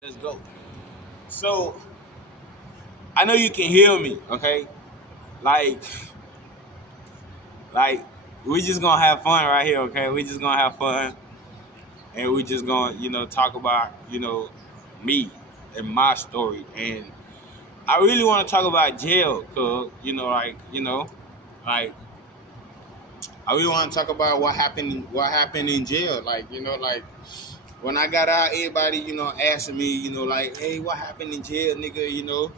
Let's go. So I know you can hear me, okay? Like, like we just gonna have fun right here, okay? We just gonna have fun, and we just gonna, talk about, me and my story. And I really want to talk about jail, cause like I really want to talk about what happened in jail. Like when I got out, everybody, asking me, like, hey, what happened in jail, nigga?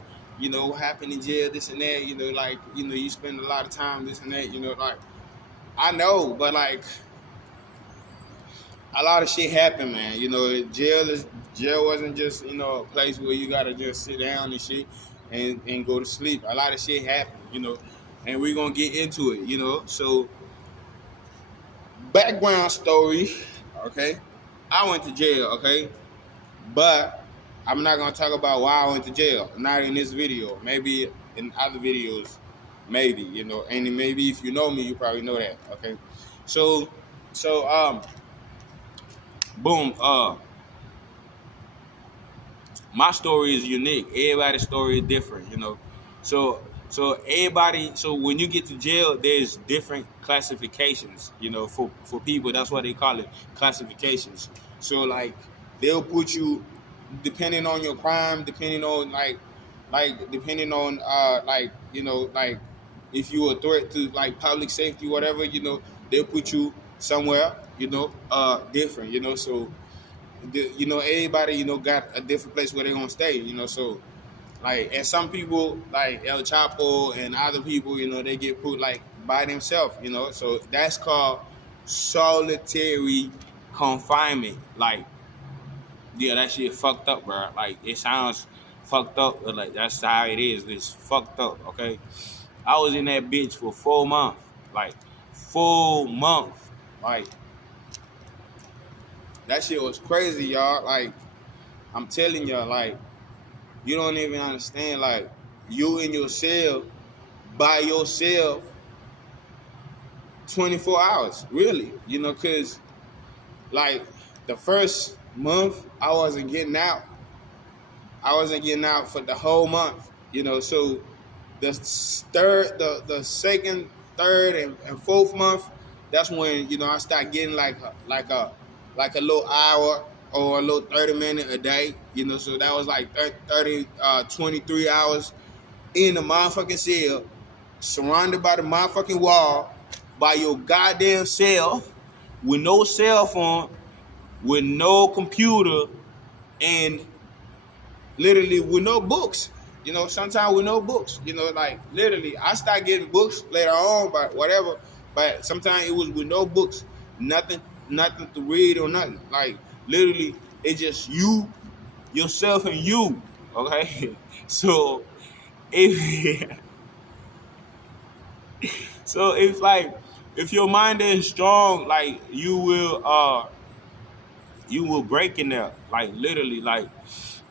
What happened in jail, this and that. You spend a lot of time, this and that. Like I know, but like a lot of shit happened, man. Jail wasn't just a place where you gotta just sit down and shit and go to sleep. A lot of shit happened, and we're gonna get into it, So background story, okay? I went to jail, okay? But I'm not gonna talk about why I went to jail. Not in this video. Maybe in other videos, maybe, and maybe if you know me, you probably know that. Okay. So boom, my story is unique. Everybody's story is different. So when you get to jail, there's different classifications, for people. That's what they call it, classifications. So like they'll put you depending on your crime, depending on depending on like if you a threat to like public safety, whatever, they'll put you somewhere, different, so everybody, got a different place where they're gonna stay, so like, and some people like El Chapo and other people, they get put like by themselves, so that's called solitary confinement. Like, yeah, that shit fucked up, bro. Like, it sounds fucked up, but like that's how it is. It's fucked up, okay? I was in that bitch for 4 months, like full month, like that shit was crazy, y'all. Like, I'm telling y'all, like, you don't even understand. Like, you in your cell by yourself 24 hours, really, because like the first month I wasn't getting out. I wasn't getting out for the whole month, so the second, third, and fourth month, that's when I start getting like a little hour or a little 30 minute a day, so that was like 23 hours in the motherfucking cell, surrounded by the motherfucking wall, by your goddamn self, with no cell phone, with no computer, and literally with no books. Sometimes with no books. Like literally, I started getting books later on, but whatever. But sometimes it was with no books, nothing to read or nothing. Like literally, it's just you, yourself, and you. Okay, so if if your mind is strong, like you will break in there. Like literally, like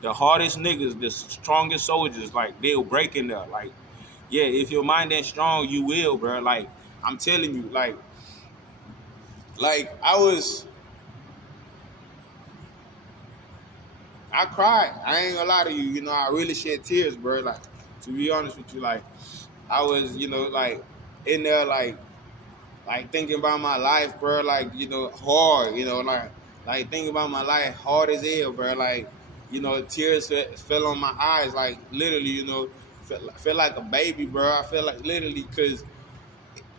the hardest niggas, the strongest soldiers, like they'll break in there. Like, yeah, if your mind ain't strong, you will, bro. Like, I'm telling you, like I cried. I ain't gonna lie to you. I really shed tears, bro. Like, to be honest with you, like I was, like in there, like thinking about my life, bro. Like, hard, like thinking about my life hard as hell, bro. Like, tears fell on my eyes, like literally, felt like a baby, bro. I felt like literally, cause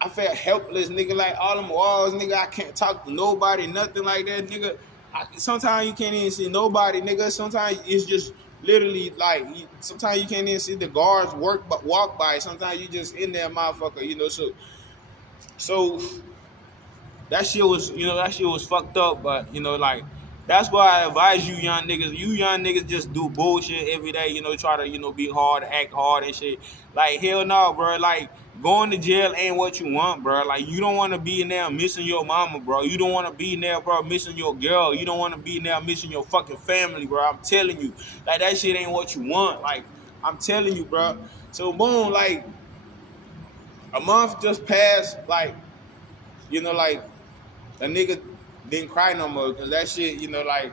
I felt helpless, nigga. Like all them walls, nigga. I can't talk to nobody, nothing like that, nigga. Sometimes you can't even see nobody, nigga. Sometimes it's just literally like, sometimes you can't even see the guards walk by. Sometimes you just in there, motherfucker, So that shit was fucked up, but like that's why I advise you young niggas. You young niggas just do bullshit every day, try to, be hard, act hard and shit. Like, hell no, bro. Like, going to jail ain't what you want, bro. Like, you don't want to be in there missing your mama, bro. You don't want to be in there, bro, missing your girl. You don't want to be in there missing your fucking family, bro. I'm telling you. Like, that shit ain't what you want. Like, I'm telling you, bro. So boom, like a month just passed, like, like a nigga didn't cry no more, because that shit, like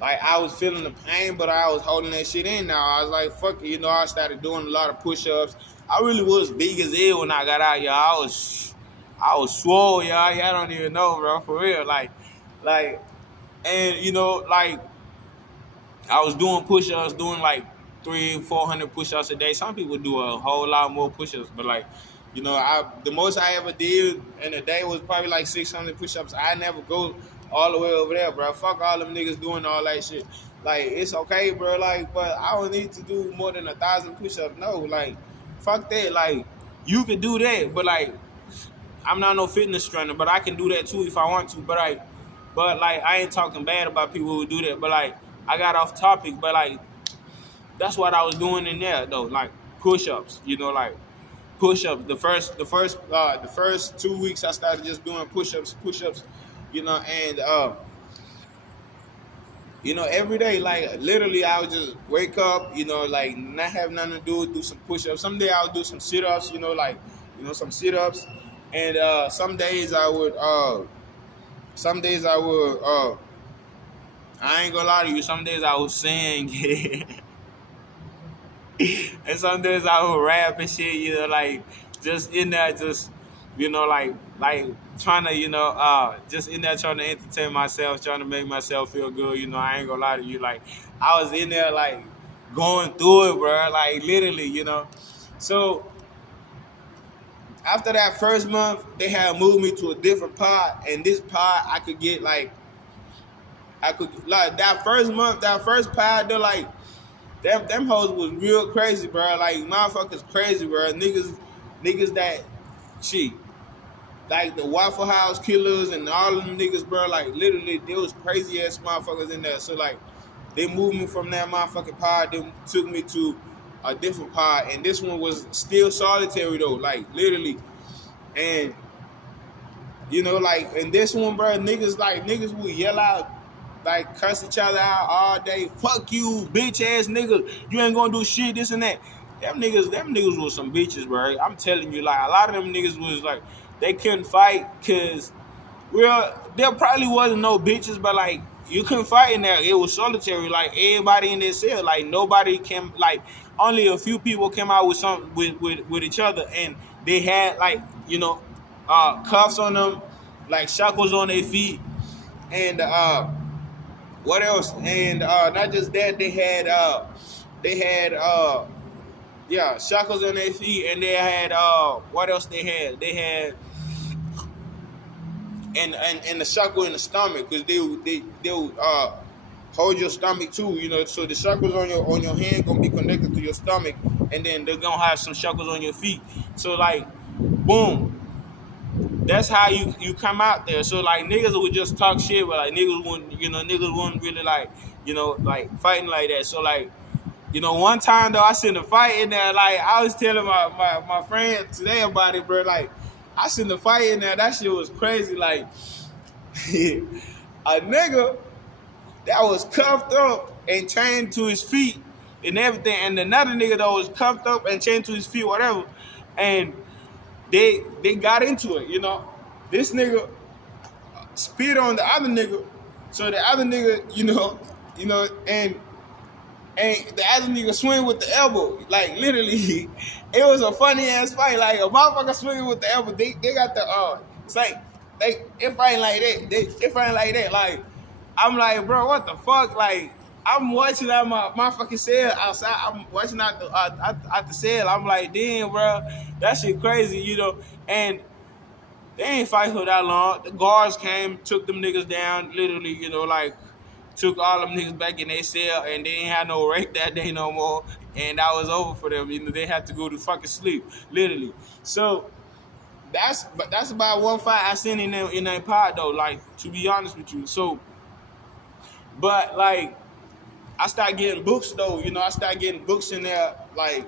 like I was feeling the pain, but I was holding that shit in. Now I was like, fuck it, I started doing a lot of push-ups. I really was big as hell when I got out, y'all. I was swole, y'all. Y'all don't even know, bro, for real. Like, and like I was doing push-ups, doing like 300-400 push-ups a day. Some people do a whole lot more push-ups, but like, the most I ever did in a day was probably like 600 push-ups. I never go all the way over there, bro. Fuck all them niggas doing all that shit. Like, it's okay, bro. Like, but I don't need to do more than 1,000 push-ups. No, like, fuck that. Like, you can do that, but like, I'm not no fitness trainer, but I can do that too if I want to. But I ain't talking bad about people who do that. But like, I got off topic. But like, that's what I was doing in there though. Like push-ups, like push-ups. The first 2 weeks I started just doing push-ups, and every day, like literally, I would just wake up, like not have nothing to do some push-ups. Some day I would do some sit-ups, some sit-ups, and some days I would, I ain't gonna lie to you. Some days I would sing, and some days I would rap and shit. Like just in there, just like trying to, just in there trying to entertain myself, trying to make myself feel good. I ain't gonna lie to you. Like I was in there, like going through it, bro. Like literally, So after that first month, they had moved me to a different pod, and this pod I could get like that first month, that first pod, they're like them hoes was real crazy, bro. Like motherfuckers crazy, bro. Niggas that shit. Like the Waffle House killers and all of them niggas, bro. Like literally, there was crazy ass motherfuckers in there. So like, they moved me from that motherfucking pod, they took me to a different pod, and this one was still solitary though, like literally. And like in this one, bro, niggas would yell out, like cuss each other out all day. Fuck you, bitch ass nigga. You ain't gonna do shit, this and that. Them niggas was some bitches, bro. I'm telling you, like a lot of them niggas was like, they couldn't fight because, well, there probably wasn't no bitches, but like you couldn't fight in there. It was solitary. Like everybody in their cell. Like nobody came. Like only a few people came out with some with each other, and they had like cuffs on them, like shackles on their feet, and what else? And not just that, they had shackles on their feet, and they had what else they had? They had and the shackle in the stomach, because they would hold your stomach too, So the shackles on your hand gonna be connected to your stomach, and then they're gonna have some shackles on your feet. So like, boom, that's how you come out there. So like niggas would just talk shit, but like niggas wouldn't really like fighting like that. So like, one time though, I seen a fight in there. Like I was telling my friend today about it, bro. Like I seen the fight in there. That shit was crazy. Like a nigga that was cuffed up and chained to his feet and everything, and another nigga that was cuffed up and chained to his feet, whatever, and they got into it. This nigga spit on the other nigga, so the other nigga, and the other nigga swing with the elbow. Like literally, it was a funny ass fight. Like a motherfucker swinging with the elbow. They got the it's like it fighting like that. It fighting like that. Like I'm like, bro, what the fuck? Like I'm watching out my fucking cell outside. I'm watching out the cell. I'm like, damn, bro, that shit crazy, And they ain't fight for that long. The guards came, took them niggas down, literally, like took all them niggas back in their cell, and they ain't had no rape that day no more, and that was over for them. They had to go to fucking sleep, literally. So that's about one fight I seen in that pod though. Like, to be honest with you. So, but like, I started getting books though. I started getting books in there, like,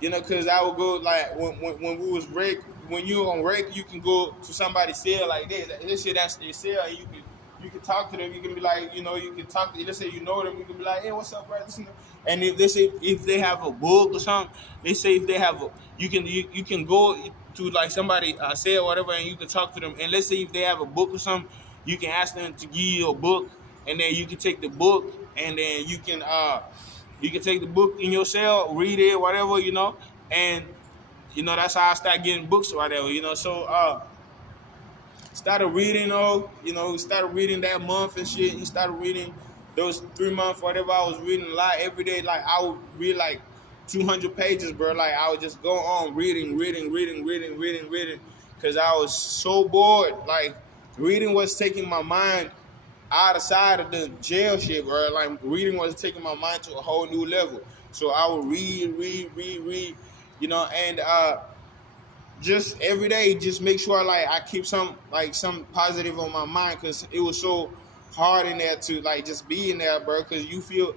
because I would go like when we was rake. When you on rake, you can go to somebody's cell like this. This shit, that's their cell, and you can talk to them. You can be like, you can talk to. Let's say you know them. You can be like, hey, what's up, bro? And if they say if they have a book or something, they say if they have you can go to like somebody say or whatever, and you can talk to them. And let's say if they have a book or something, you can ask them to give you a book, and then you can take the book, and then you can take the book in your cell, read it, whatever, and that's how I started getting books or whatever, So started reading, started reading that month and shit. You started reading those 3 months, whatever. I was reading a lot every day. Like I would read like 200 pages, bro. Like I would just go on reading, because I was so bored. Like reading was taking my mind outside of the jail shit, bro. Like reading was taking my mind to a whole new level. So I would read, and just every day, just make sure like I keep some positive on my mind, because it was so hard in there to like just be in there, bro. Because you feel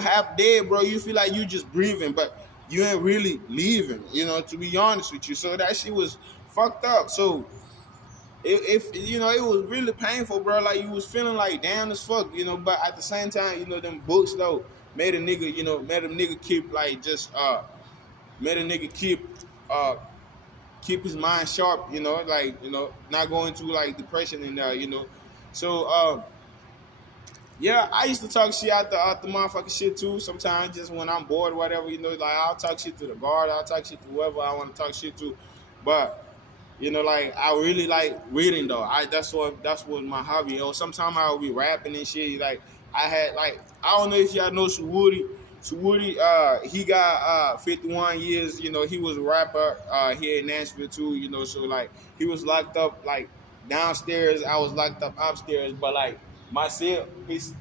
half dead, bro. You feel like you just breathing, but you ain't really leaving. To be honest with you, so that shit was fucked up. So if it was really painful, bro. Like you was feeling like down as fuck, But at the same time, them books though made a nigga, made a nigga keep like just made a nigga keep his mind sharp, not going through like depression and So yeah, I used to talk shit out the motherfucking shit too. Sometimes just when I'm bored or whatever, like I'll talk shit to the guard, I'll talk shit to whoever I want to talk shit to. But like I really like reading though. That's what my hobby. Sometimes I'll be rapping and shit. Like I had like I don't know if y'all know Suwoody. Suwoody, he got 51 years. He was a rapper here in Nashville too. So like he was locked up like downstairs. I was locked up upstairs. But like my cell was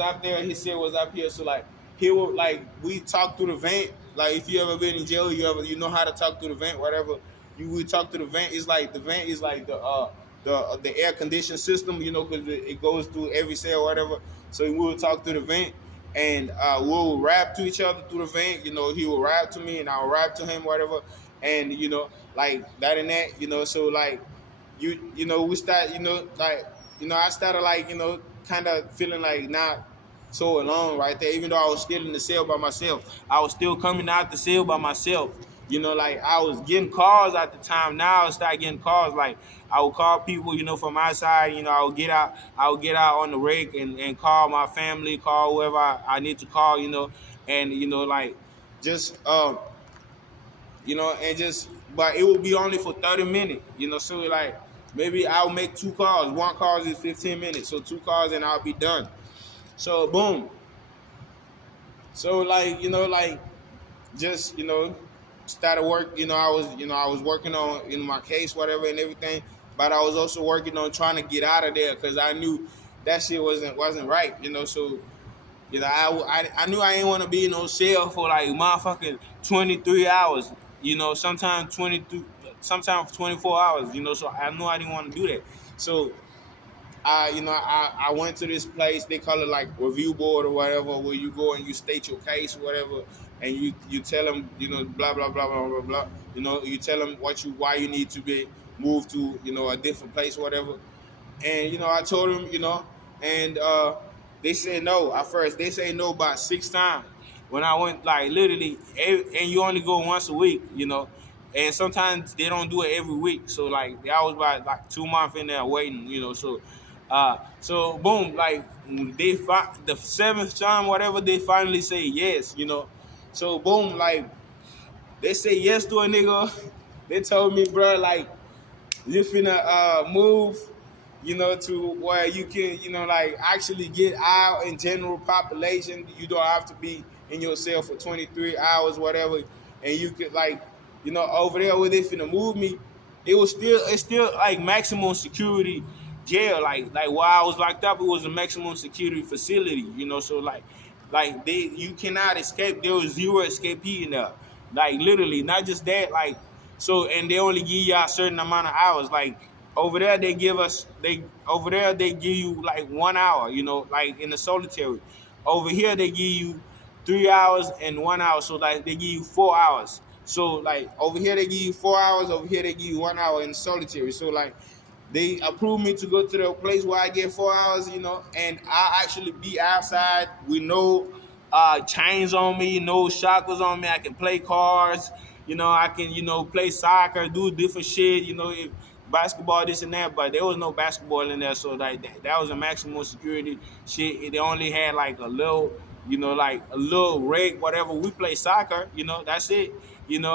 up there. His cell was up here. So like he would like we talk through the vent. Like if you ever been in jail, you know how to talk through the vent. Whatever you would talk through the vent. It's like the vent is like the air conditioning system. Because it goes through every cell, whatever. So we would talk through the vent. And we'll rap to each other through the vent. He will rap to me and I'll rap to him, whatever. And, like that and that, so like, we start, I started like, kind of feeling like not so alone right there. Even though I was still in the cell by myself, I was still coming out the cell by myself. Like I was getting calls at the time. Now I start getting calls. Like I would call people, from outside. I would get out on the rake and call my family, call whoever I need to call. And like just and just, but it would be only for 30 minutes. So like maybe I'll make 2 calls. 1 call is 15 minutes, so 2 calls and I'll be done. So boom. So like just started work. I was working on my case, whatever, and everything. But I was also working on trying to get out of there because I knew that shit wasn't right. So I knew I didn't want to be in no cell for like motherfucking 23 hours. Sometimes 22, sometimes 24 hours. So I knew I didn't want to do that. So I went to this place. They call it like review board or whatever, where you go and you state your case or whatever, and you tell them, blah blah blah blah blah blah. You tell them why you need to be moved to a different place or whatever. And I told them, and they said no. At first, they say no about 6 times. When I went like literally, and you only go once a week, and sometimes they don't do it every week. So like I was about like 2 months in there waiting, So boom, like the 7th time, whatever, they finally say yes, So boom, like they say yes to a nigga. They told me, bro, like you finna move, to where you can, like actually get out in general population. You don't have to be in your cell for 23 hours, whatever, and you could like, over there where they finna move me, it's still like maximum security jail. Like while I was locked up, it was a maximum security facility, So like you cannot escape. There was 0 escapee in there. Like literally, not just that. Like so, and they only give you a certain amount of hours. Like over there, they give you like 1 hour. Like in the solitary. Over here, they give you 3 hours and 1 hour. So like they give you 4 hours. So like over here they give you 4 hours. Over here they give you 1 hour in solitary. So like they approved me to go to the place where I get 4 hours, and I actually be outside with no chains on me, no shackles on me. I can play cards, I can, play soccer, do different shit, basketball, this and that, but there was no basketball in there. So like that was a maximum security shit. They only had like a little, like a little rig, whatever. We play soccer, that's it, and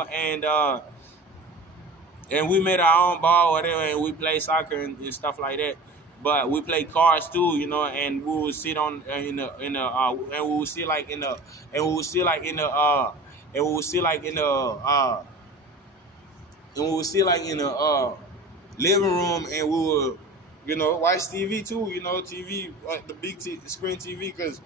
we made our own ball, whatever, and we play soccer and stuff like that. But we play cards too, and we would sit on and we would sit like in the and we would sit like in the and we would sit like in the and we would sit like in the living room, and we would watch TV too, TV, the big screen TV, because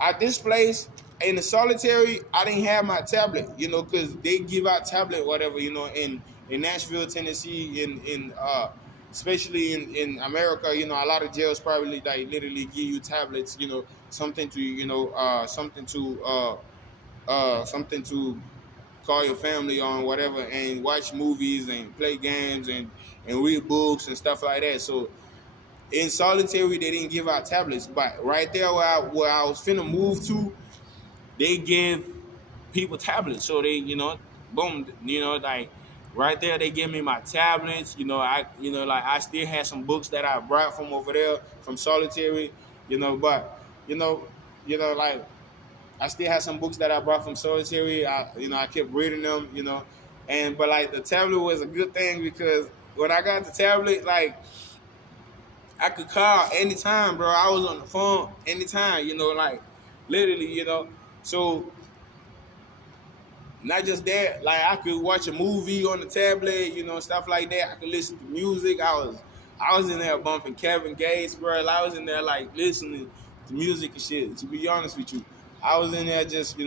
at this place in the solitary, I didn't have my tablet, because they give out tablet, whatever, in Nashville, Tennessee, in especially in America, a lot of jails probably like literally give you tablets, something to, something to call your family on, whatever, and watch movies and play games and read books and stuff like that. So in solitary, they didn't give out tablets, but right there where I was finna move to, they give people tablets. So they, boom, like right there, they give me my tablets. I still had some books that I brought from over there from solitary, but like I still had some books that I brought from solitary. I kept reading them, but like the tablet was a good thing, because when I got the tablet, like I could call anytime, bro. I was on the phone anytime, like literally, So not just that, like I could watch a movie on the tablet, stuff like that. I could listen to music. I was in there bumping Kevin Gates, bro. I was in there like listening to music and shit. To be honest with you, I was in there just, it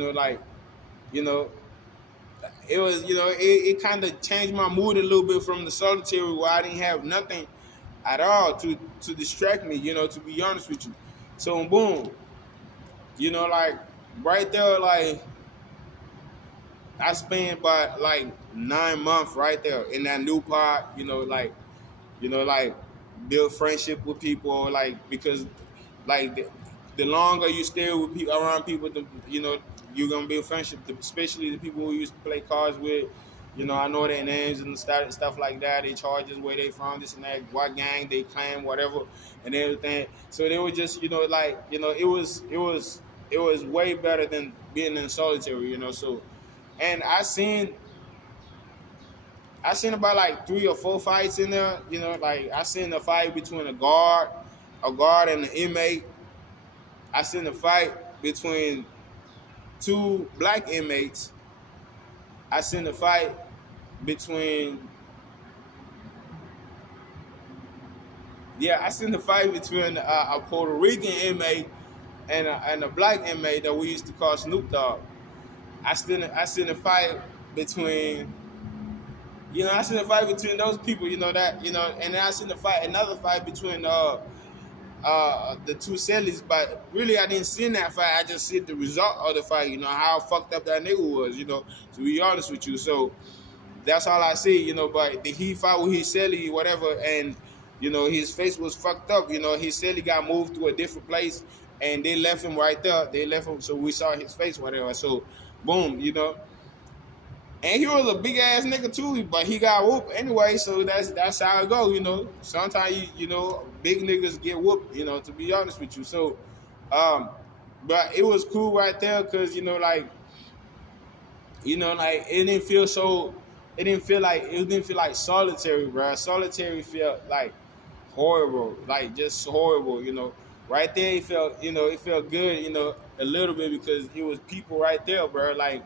was, it kind of changed my mood a little bit from the solitary, where I didn't have nothing at all to distract me, to be honest with you. So boom, like right there, like I spent about like 9 months right there in that new part, like build friendship with people, like because like the longer you stay with people around people, you're gonna build friendship, especially the people who used to play cards with. I know their names and stuff like that. They charges, where they from, this and that, what gang they claim, whatever, and everything. So they were just, it was way better than being in solitary, So, and I seen about like 3 or 4 fights in there, like I seen a fight between a guard and an inmate. I seen a fight between 2 black inmates. I seen a fight between a Puerto Rican inmate and a black inmate that we used to call Snoop Dogg. I seen a fight between those people, and then I seen another fight between the 2 cellies, but really I didn't see that fight. I just see the result of the fight, how fucked up that nigga was, to be honest with you. So that's all I see, but he fought with his celly, whatever, and his face was fucked up. His celly got moved to a different place, and they left him right there. They left him, so we saw his face, whatever. So boom, and he was a big ass nigga too, but he got whooped anyway. So that's how it go, Sometimes big niggas get whooped, to be honest with you. So, but it was cool right there, cause like it didn't feel like solitary, bro. Solitary felt like horrible, like just horrible, Right there, it felt good, a little bit, because it was people right there, bro. Like,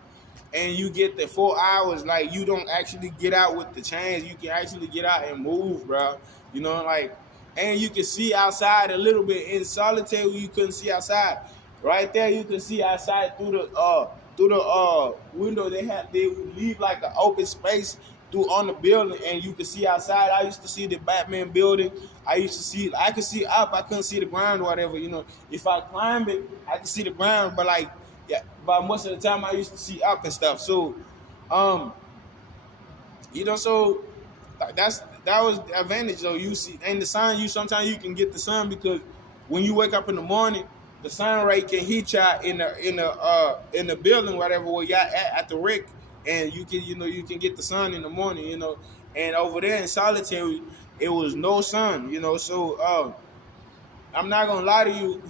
and you get the 4 hours, like you don't actually get out with the chains. You can actually get out and move, bro. And you can see outside a little bit. In solitary, you couldn't see outside. Right there, you can see outside through the window. They leave like an open space on the building, and you can see outside. I used to see the Batman building. I could see up. I couldn't see the ground or whatever. If I climbed it, I could see the ground, but like. Yeah, but most of the time I used to see up and stuff. So, so that was the advantage though. You see, and the sun. Sometimes you can get the sun, because when you wake up in the morning, the sun ray can hit you in the building, whatever, where you at the wreck, and you can get the sun in the morning. And over there in solitary, it was no sun, So I'm not gonna lie to you.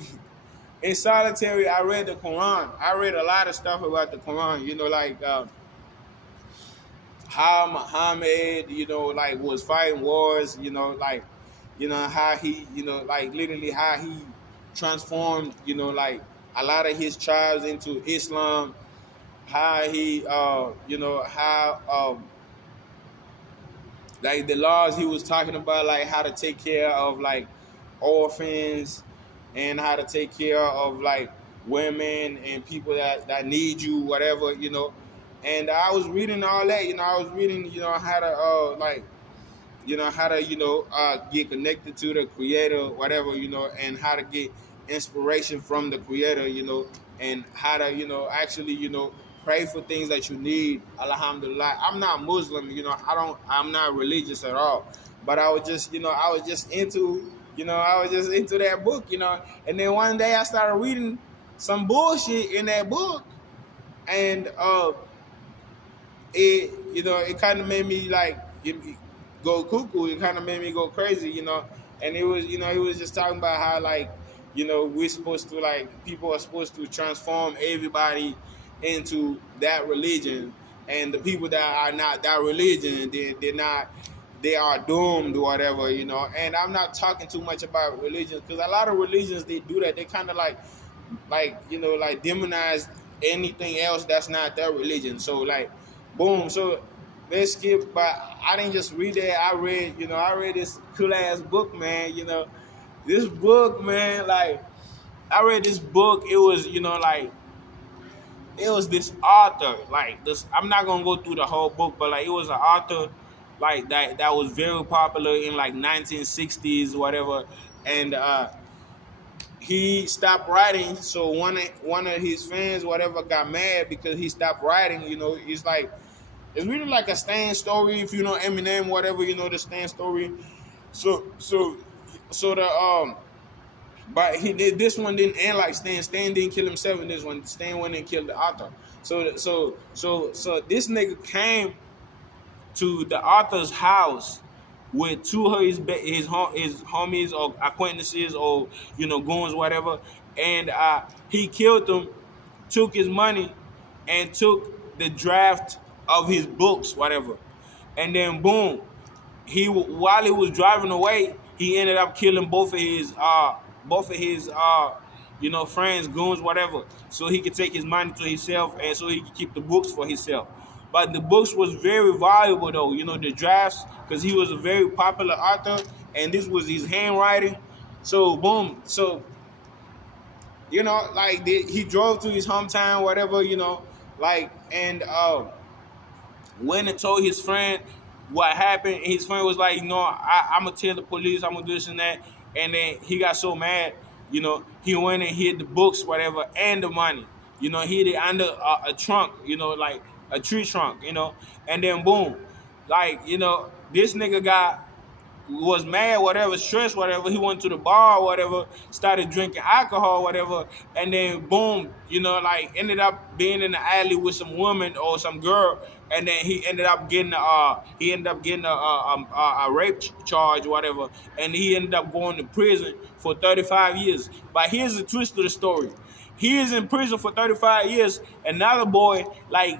In solitary, I read the Quran. I read a lot of stuff about the Quran. Like how Muhammad, like was fighting wars. How he, like literally how he transformed, like a lot of his tribes into Islam. How he, how like the laws he was talking about, like how to take care of like orphans and how to take care of like women and people that need you, whatever. And I was reading all that, I was reading, how to how to, get connected to the creator, whatever, and how to get inspiration from the creator, and how to, actually, pray for things that you need. Alhamdulillah. I'm not Muslim, I'm not religious at all. But I was just, I was just into, that book, And then one day I started reading some bullshit in that book. And it kind of made me like go cuckoo. It kind of made me go crazy, And it was, he was just talking about how like, we're supposed to like people are supposed to transform everybody into that religion, and the people that are not that religion, they are doomed or whatever, And I'm not talking too much about religions because a lot of religions they do that. They kind of like like demonize anything else that's not their religion. So like, boom. So let's skip. But I didn't just read that. I read this cool ass book, man. This book, man. Like I read this book. It was like it was this author. Like this. I'm not gonna go through the whole book, but like it was an author like that was very popular in like 1960s, whatever, and he stopped writing. So one of his fans, whatever, got mad because he stopped writing. It's really like a Stan story. If you know Eminem, whatever, the Stan story. So the but this one didn't end like Stan. Stan didn't kill himself in this one. Stan went and killed the author. So this nigga came to the author's house with two of his homies or acquaintances or goons, whatever, and he killed them, took his money, and took the draft of his books, whatever, and then boom, while he was driving away, he ended up killing both of his friends, goons, whatever, so he could take his money to himself and so he could keep the books for himself. But the books was very valuable though, the drafts, because he was a very popular author and this was his handwriting. So boom, so like he drove to his hometown, whatever, and went and told his friend what happened. And his friend was like, I'm gonna tell the police, I'm gonna do this and that. And then he got so mad, he went and hid the books, whatever, and the money. Hid it under a trunk, like a tree trunk, and then boom, like, this nigga was mad, whatever, stressed, whatever. He went to the bar, whatever, started drinking alcohol, whatever, and then boom, like ended up being in the alley with some woman or some girl, and then he ended up getting a rape charge, whatever, and he ended up going to prison for 35 years. But here's the twist of the story. He is in prison for 35 years. Another boy, like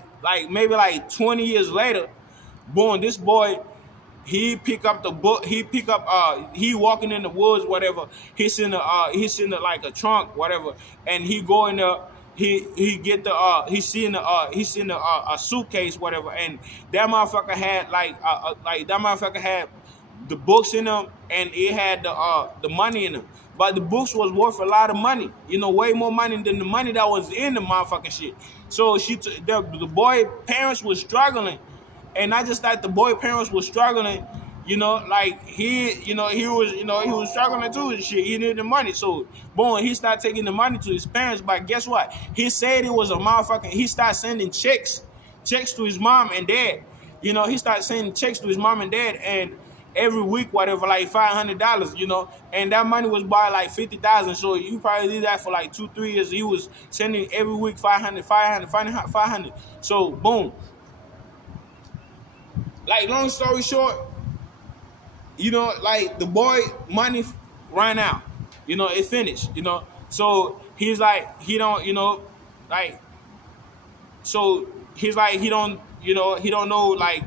maybe like 20 years later, boom, this boy, he pick up the book. He walking in the woods, whatever. He's in like a trunk, whatever, and he go in there. He get the he seen a suitcase, whatever, and that motherfucker had the books in them, and it had the money in them. But the books was worth a lot of money, way more money than the money that was in the motherfucking shit. So the boy parents was struggling, and I just thought the boy parents was struggling, like he was struggling too and shit. He needed the money, so boom, he started taking the money to his parents. But guess what? He said it was a motherfucking. He started sending checks to his mom and dad. He started sending checks to his mom and dad, and every week, whatever, like $500, and that money was by like $50,000. So you probably did that for like 2-3 years. He was sending every week 500. So boom. Like long story short, like the boy money ran out. It finished. So he's like he don't, like so he's like he don't know like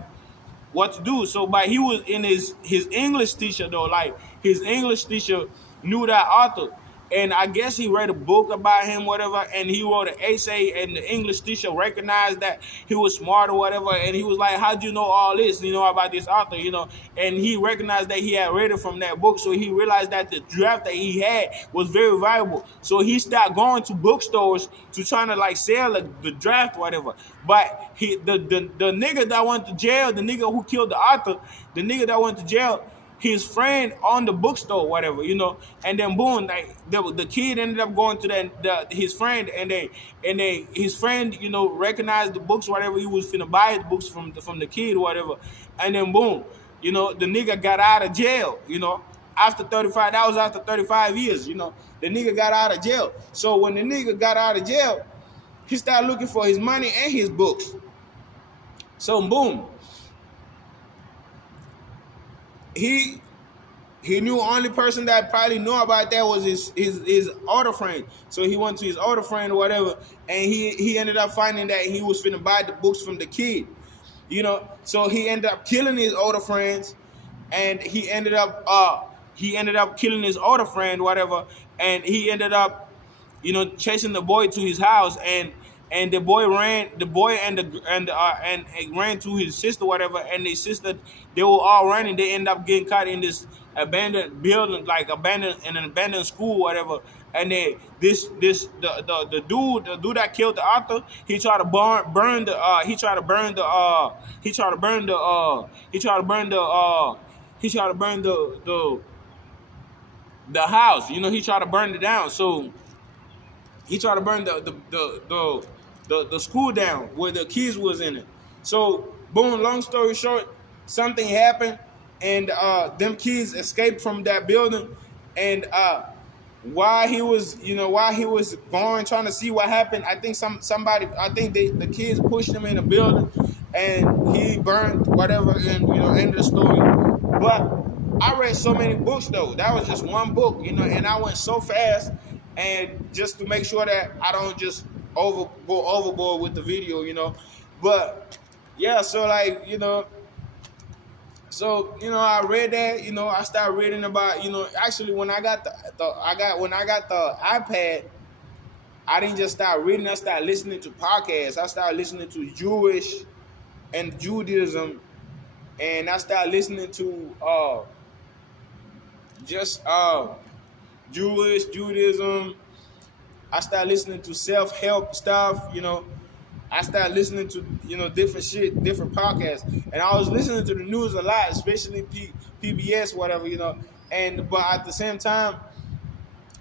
what to do. So, but he was in his English teacher though. Like his English teacher knew that author, and I guess he read a book about him, whatever. And he wrote an essay, and the English teacher recognized that he was smart or whatever. And he was like, "How'd you know all this? About this author? And he recognized that he had read it from that book, so he realized that the draft that he had was very valuable. So he started going to bookstores to trying to like sell the draft, whatever. But the nigga that went to jail, the nigga who killed the author, the nigga that went to jail, his friend on the bookstore, whatever, and then boom, like the kid ended up going to his friend, and his friend, recognized the books, whatever. He was finna buy the books from the kid, whatever, and then boom, the nigga got out of jail, after 35. That was after 35 years, the nigga got out of jail. So when the nigga got out of jail, he started looking for his money and his books. So boom, he knew only person that probably knew about that was his older friend. So he went to his older friend or whatever, and he ended up finding that he was finna buy the books from the kid. So he ended up killing his older friends, and he ended up killing his older friend, whatever, and he ended up chasing the boy to his house, and the boy ran to his sister, whatever, and his sister, they were all running. They end up getting caught in this abandoned building, like an abandoned school, whatever. And then the dude that killed the author, he tried to burn the house. He tried to burn it down. So he tried to burn the school down where the kids was in it. So boom, long story short, something happened, and them kids escaped from that building. And while he was going trying to see what happened, I think the kids pushed him in the building, and he burned whatever, and end of the story. But I read so many books though. That was just one book, and I went so fast, and just to make sure that I don't just go overboard with the video. But yeah, so like I read that. I started reading about actually when I got the iPad, I didn't just start reading. I started listening to podcasts. I started listening to Jewish and Judaism, and I started listening to Jewish Judaism. I started listening to self-help stuff. I started listening to different shit, different podcasts, and I was listening to the news a lot, especially PBS, whatever. But at the same time,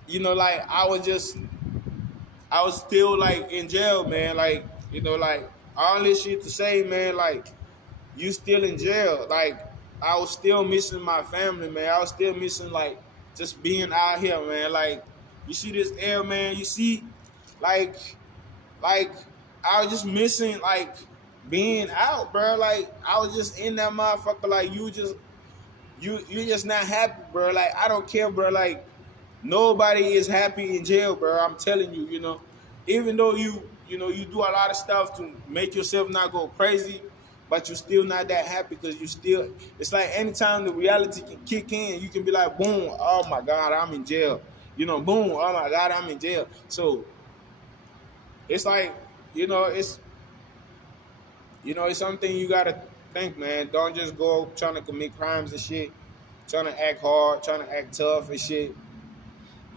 like I was still like in jail, man. Like like all this shit to say, man. Like you still in jail. Like I was still missing my family, man. I was still missing like just being out here, man. Like you see this air, man. You see, like I was just missing like being out, bro. Like I was just in that motherfucker. Like you just not happy, bro. Like I don't care, bro. Like nobody is happy in jail, bro. I'm telling you, even though you do a lot of stuff to make yourself not go crazy, but you're still not that happy because it's like anytime the reality can kick in, you can be like, boom, oh my God, I'm in jail. Boom, oh my God, I'm in jail. So it's like, it's something you gotta think, man. Don't just go trying to commit crimes and shit, trying to act hard, trying to act tough and shit.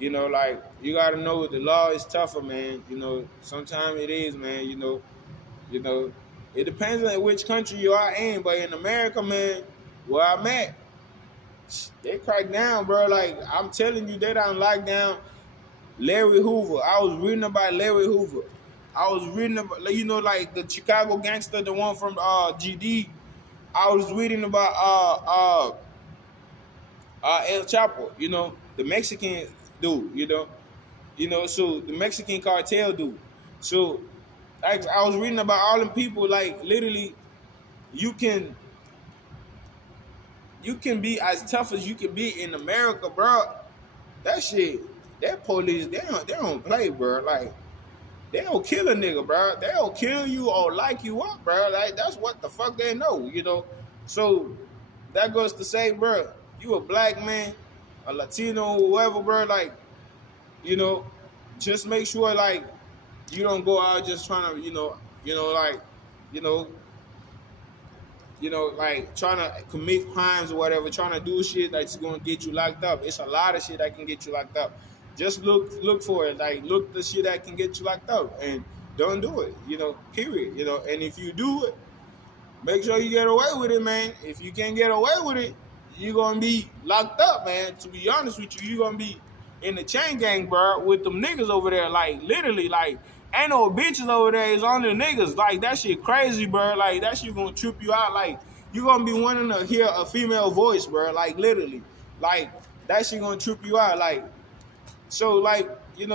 Like you gotta know the law is tougher, man. Sometimes it is, man. It depends on which country you are in, but in America, man, where I'm at, they crack down, bro. Like I'm telling you, they done lock down Larry Hoover. I was reading about Larry Hoover. I was reading about, like the Chicago gangster, the one from GD. I was reading about El Chapo, the Mexican dude, so the Mexican cartel dude. So I was reading about all them people, like literally you can you can be as tough as you can be in America, bro. That shit, that police, they don't play, bro. Like, they don't kill a nigga, bro. They don't kill you or like you up, bro. Like, that's what the fuck they know, you know. So that goes to say, bro, you a black man, a Latino, whoever, bro. Like, you know, just make sure like you don't go out just trying to, like, you know, like trying to commit crimes or whatever, trying to do shit that's gonna get you locked up. It's a lot of shit that can get you locked up. Just look for it. Like, look the shit that can get you locked up and don't do it, period. And if you do it, make sure you get away with it, man. If you can't get away with it, you're gonna be locked up, man. To be honest with you, you're gonna be in the chain gang, bro, with them niggas over there. Like, literally, like, ain't no bitches over there. It's only niggas. Like, that shit crazy, bro. Like, that shit gonna trip you out. Like, you gonna be wanting to hear a female voice, bro. Like, literally. Like, that shit gonna trip you out. Like, so, like,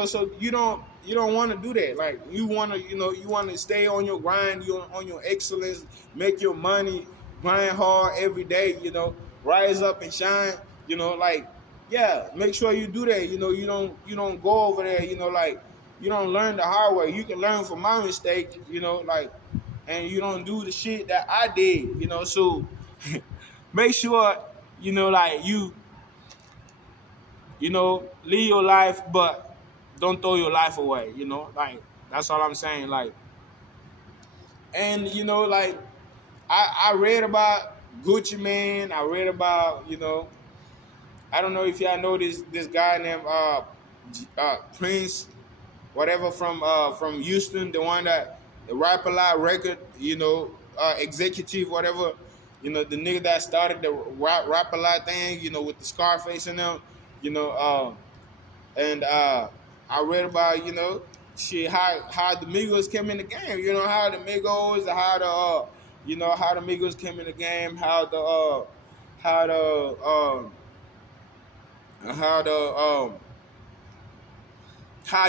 so you don't want to do that. Like, you want to stay on your grind, on your excellence, make your money, grind hard every day, rise up and shine, like, yeah, make sure you do that. You don't go over there, like, you don't learn the hard way. You can learn from my mistake, like, and you don't do the shit that I did, so make sure, like, live your life, but don't throw your life away, like, that's all I'm saying. Like, and, like, I read about Gucci Mane. I read about, I don't know if y'all know this guy named Prince, whatever, from Houston, the one that the Rap a Lot record, executive, whatever, the nigga that started the Rap a Lot thing, with the Scarface and them, and I read about, shit, how the Migos came in the game, how the Migos, how the Migos came in the game, how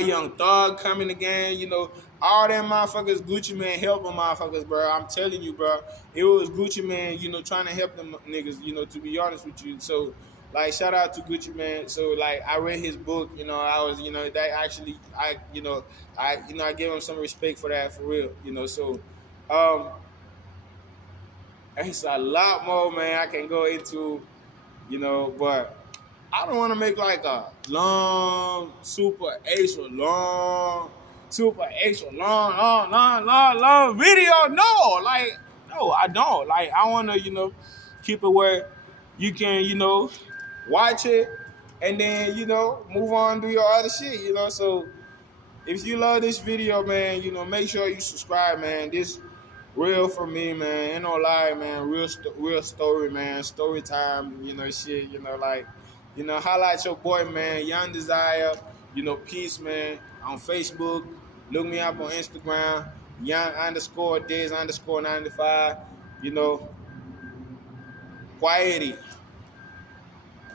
Young Thug come in the game, all them motherfuckers, Gucci Mane helping motherfuckers, bro. I'm telling you, bro. It was Gucci Mane, trying to help them niggas, to be honest with you. So, like, shout out to Gucci Mane. So, like, I read his book, I was, that actually, I gave him some respect for that, for real, so, it's a lot more, man, I can go into, but I don't want to make like a long, super extra long video. No, like, no, I don't. Like, I want to, keep it where you can, watch it and then, move on, do your other shit, So if you love this video, man, make sure you subscribe, man. This real for me, man. Ain't no lie, man. Real story, man. Story time, shit, like, holla at your boy, man. Young Desire, peace, man. On Facebook, look me up on Instagram, Young_Days_95, Quiety.